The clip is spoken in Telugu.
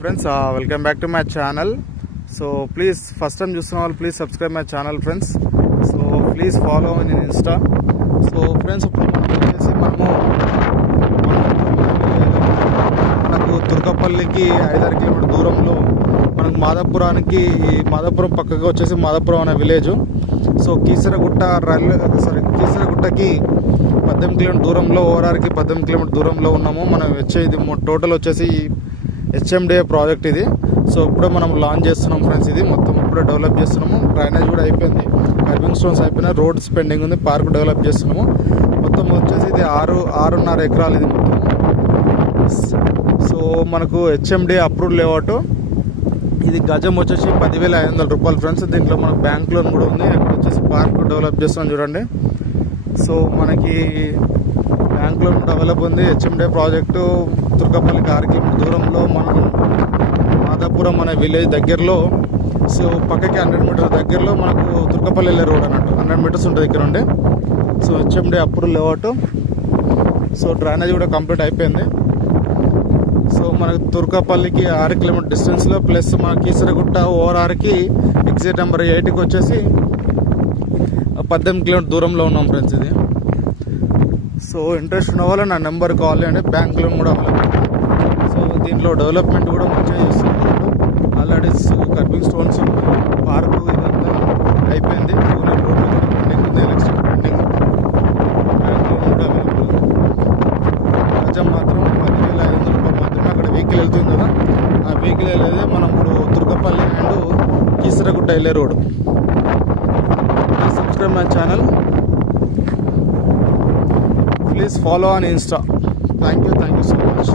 Friends, welcome back to my channel. So please, first time చూస్తున్న వాళ్ళు please subscribe my channel friends. So please follow in Insta. So friends, వచ్చేసి మనకు తుర్కపల్లికి 5 కిలోమీటర్ దూరంలో మనకు మాదాపురం పక్కగా వచ్చేసి మాదాపురం అనే విలేజ్. సో కీసరగుట్టకి 18 కిలోమీటర్ దూరంలో, ఓఆర్ఆర్కి 18 కిలోమీటర్ దూరంలో ఉన్నాము. మనం వచ్చేది టోటల్ వచ్చేసి హెచ్ఎండిఏ ప్రాజెక్ట్ ఇది. సో ఇప్పుడే మనం లాంచ్ చేస్తున్నాం ఫ్రెండ్స్. ఇది మొత్తం ఇప్పుడే డెవలప్ చేస్తున్నాము. డ్రైనేజ్ కూడా అయిపోయింది, కర్వింగ్ స్టోన్స్ అయిపోయినాయి, రోడ్స్ పెండింగ్ ఉంది, పార్క్ డెవలప్ చేస్తున్నాము. మొత్తం వచ్చేసి ఇది 6.5 ఎకరాలు ఇది మొత్తం. సో మనకు హెచ్ఎండిఏ అప్రూవ్ లేఅవుట్. ఇది గజం వచ్చేసి 10,500 రూపాయలు ఫ్రెండ్స్. దీంట్లో మనకు బ్యాంక్ లోన్ కూడా ఉంది. అక్కడ వచ్చేసి పార్క్ డెవలప్ చేస్తున్నాం చూడండి. సో మనకి బ్యాంక్ లోన్ కూడా అవైలబుల్ ఉంది. హెచ్ఎండిఏ ప్రాజెక్టు తుర్కపల్లికి 6 కిలోమీటర్ దూరంలో, మనం మాదాపురం అనే విలేజ్ దగ్గరలో. సో పక్కకి 100 మీటర్స్ దగ్గరలో మనకు తుర్కపల్లి వెళ్ళే రోడ్ అన్నట్టు 100 మీటర్స్ ఉంటుంది ఇక్కడ ఉండే. So HMDA approve layout. So drainage కూడా కంప్లీట్ అయిపోయింది. సో మనకు తుర్కపల్లికి 6 కిలోమీటర్ డిస్టెన్స్లో, ప్లస్ మన కీసరగుట్ట ఓఆర్ఆర్కి ఎగ్జిట్ నెంబర్ 8కి వచ్చేసి 18 కిలోమీటర్ దూరంలో ఉన్నాం ఫ్రెండ్స్ ఇది. సో ఇంట్రెస్ట్ ఉన్న వాళ్ళు నా నెంబర్ కాల్ చేయండి. బ్యాంక్ లోన్ కూడా అవైలబుల్. సో దీంట్లో డెవలప్మెంట్ కూడా మంచిగా చేస్తున్నారు. ఆల్రెడీ కర్వింగ్ స్టోన్స్, పార్క్ ఇదంతా అయిపోయింది. రోడ్లు కూడా పెండింగ్ ఉంది, ఎలక్ట్రిసిటీ పెండింగ్, బ్యాంక్ లోన్ కూడా అవైలబుల్. గజం మాత్రం 10,500 రూపాయలు మాత్రమే. అక్కడ వెహికల్ వెళ్తుంది కదా, ఆ వెహికల్ వెళ్ళేది మనం ఇప్పుడు తుర్కపల్లి అండ్ కీసరగుట్ట వెళ్ళే road. Subscribe my channel. Please follow on Insta. Thank you so much.